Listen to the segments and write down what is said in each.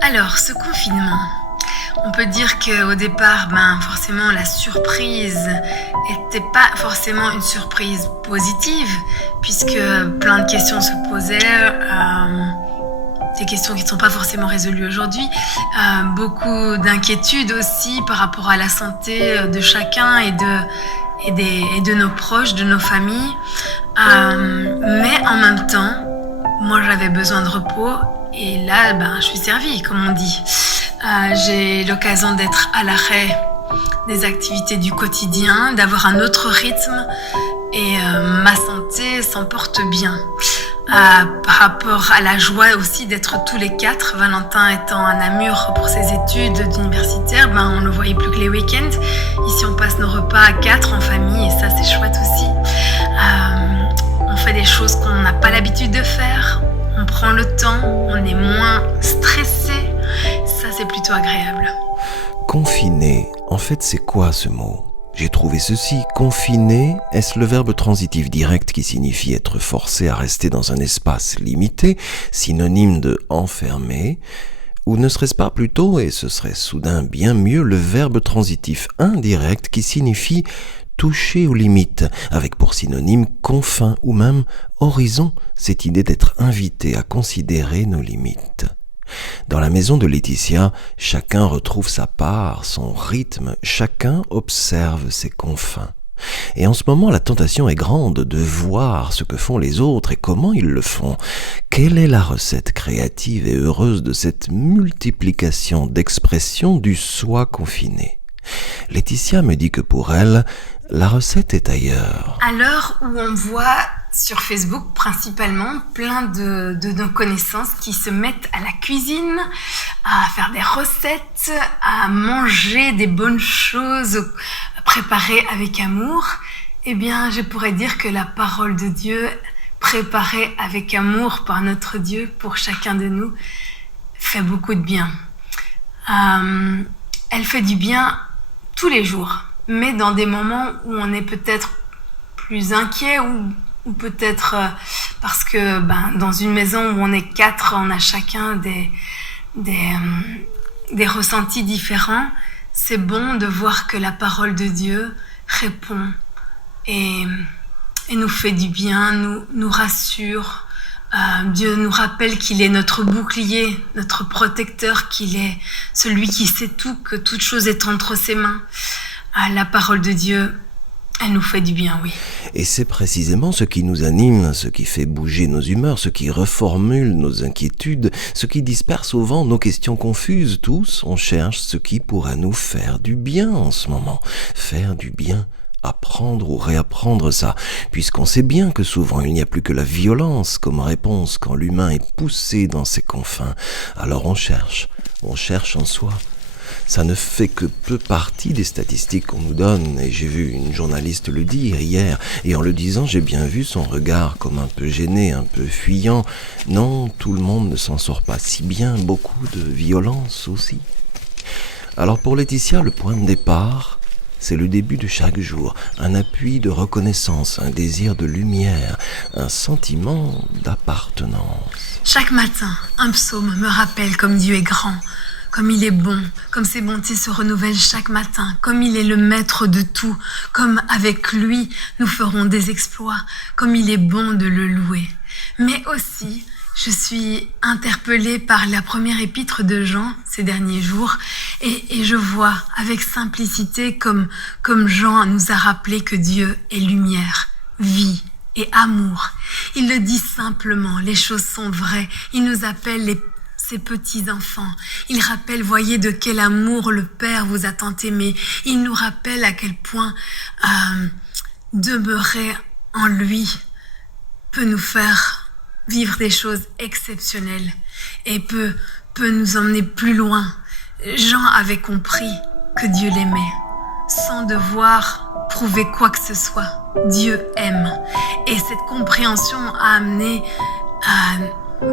Alors, ce confinement, on peut dire qu'au départ, forcément, la surprise n'était pas forcément une surprise positive, puisque plein de questions se posaient, des questions qui ne sont pas forcément résolues aujourd'hui, beaucoup d'inquiétudes aussi par rapport à la santé de chacun et de nos proches, de nos familles. Mais en même temps, moi j'avais besoin de repos et là, je suis servie, comme on dit. J'ai l'occasion d'être à l'arrêt des activités du quotidien, d'avoir un autre rythme et ma santé s'en porte bien. Par rapport à la joie aussi d'être tous les quatre, Valentin étant à Namur pour ses études d'universitaire, on ne le voyait plus que les week-ends. Ici on passe nos repas à 4 en famille et ça c'est chouette aussi. On fait des choses qu'on n'a pas l'habitude de faire, on prend le temps, on est moins stressé, ça c'est plutôt agréable. Confiné, en fait c'est quoi ce mot ? J'ai trouvé ceci, confiner, est-ce le verbe transitif direct qui signifie être forcé à rester dans un espace limité, synonyme de enfermé, ou ne serait-ce pas plutôt, et ce serait soudain bien mieux, le verbe transitif indirect qui signifie toucher aux limites, avec pour synonyme confin ou même horizon, cette idée d'être invité à considérer nos limites. Dans la maison de Laetitia, chacun retrouve sa part, son rythme, chacun observe ses confins. Et en ce moment, la tentation est grande de voir ce que font les autres et comment ils le font. Quelle est la recette créative et heureuse de cette multiplication d'expressions du soi confiné ? Laetitia me dit que pour elle, la recette est ailleurs. À l'heure où on voit sur Facebook principalement plein de nos connaissances qui se mettent à la cuisine, à faire des recettes, à manger des bonnes choses préparées avec amour, je pourrais dire que la parole de Dieu, préparée avec amour par notre Dieu pour chacun de nous, fait beaucoup de bien. Elle fait du bien tous les jours, mais dans des moments où on est peut-être plus inquiet ou peut-être parce que dans une maison où on est 4, on a chacun des ressentis différents. C'est bon de voir que la parole de Dieu répond et nous fait du bien, nous rassure. Dieu nous rappelle qu'il est notre bouclier, notre protecteur, qu'il est celui qui sait tout, que toute chose est entre ses mains. La parole de Dieu, elle nous fait du bien, oui. Et c'est précisément ce qui nous anime, ce qui fait bouger nos humeurs, ce qui reformule nos inquiétudes, ce qui disperse au vent nos questions confuses. Tous, on cherche ce qui pourra nous faire du bien en ce moment. Faire du bien, apprendre ou réapprendre ça, puisqu'on sait bien que souvent il n'y a plus que la violence comme réponse quand l'humain est poussé dans ses confins. Alors on cherche en soi. Ça ne fait que peu partie des statistiques qu'on nous donne, et j'ai vu une journaliste le dire hier, et en le disant, j'ai bien vu son regard comme un peu gêné, un peu fuyant. Non, tout le monde ne s'en sort pas si bien, beaucoup de violence aussi. Alors pour Laetitia, le point de départ, c'est le début de chaque jour, un appui de reconnaissance, un désir de lumière, un sentiment d'appartenance. Chaque matin, un psaume me rappelle comme Dieu est grand, comme il est bon, comme ses bontés se renouvellent chaque matin, comme il est le maître de tout, comme avec lui nous ferons des exploits, comme il est bon de le louer. Mais aussi, je suis interpellée par la première épître de Jean ces derniers jours et je vois avec simplicité comme Jean nous a rappelé que Dieu est lumière, vie et amour. Il le dit simplement, les choses sont vraies, il nous appelle ses petits-enfants. Il rappelle, voyez de quel amour le Père vous a tant aimé. Il nous rappelle à quel point demeurer en lui peut nous faire vivre des choses exceptionnelles et peut nous emmener plus loin. Jean avait compris que Dieu l'aimait, sans devoir prouver quoi que ce soit. Dieu aime. Et cette compréhension a amené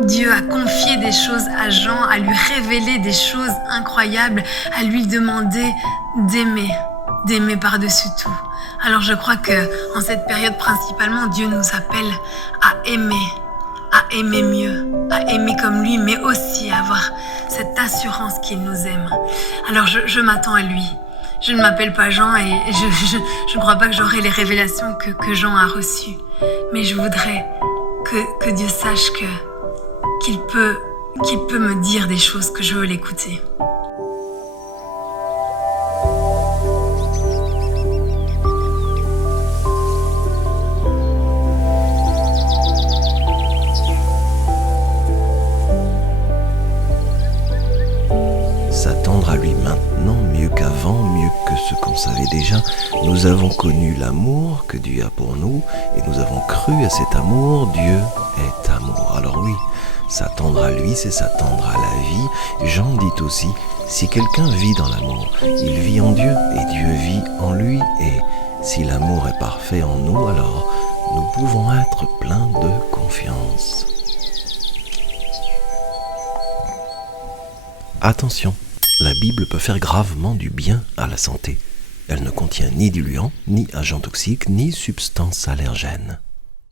Dieu a confié des choses à Jean, à lui révéler des choses incroyables, à lui demander d'aimer par-dessus tout. Alors je crois que en cette période principalement, Dieu nous appelle à aimer mieux, à aimer comme lui, mais aussi à avoir cette assurance qu'il nous aime. Alors je m'attends à lui. Je ne m'appelle pas Jean et je ne crois pas que j'aurai les révélations que Jean a reçues. Mais je voudrais que Dieu sache qu'il peut me dire des choses que je veux l'écouter. S'attendre à lui maintenant mieux qu'avant, mieux que ce qu'on savait déjà. Nous avons connu l'amour que Dieu a pour nous et nous avons cru à cet amour. Dieu est amour. Alors oui, s'attendre à lui, c'est s'attendre à la vie. Jean dit aussi, si quelqu'un vit dans l'amour, il vit en Dieu et Dieu vit en lui. Et si l'amour est parfait en nous, alors nous pouvons être pleins de confiance. Attention, la Bible peut faire gravement du bien à la santé. Elle ne contient ni diluants, ni agents toxiques, ni substances allergènes.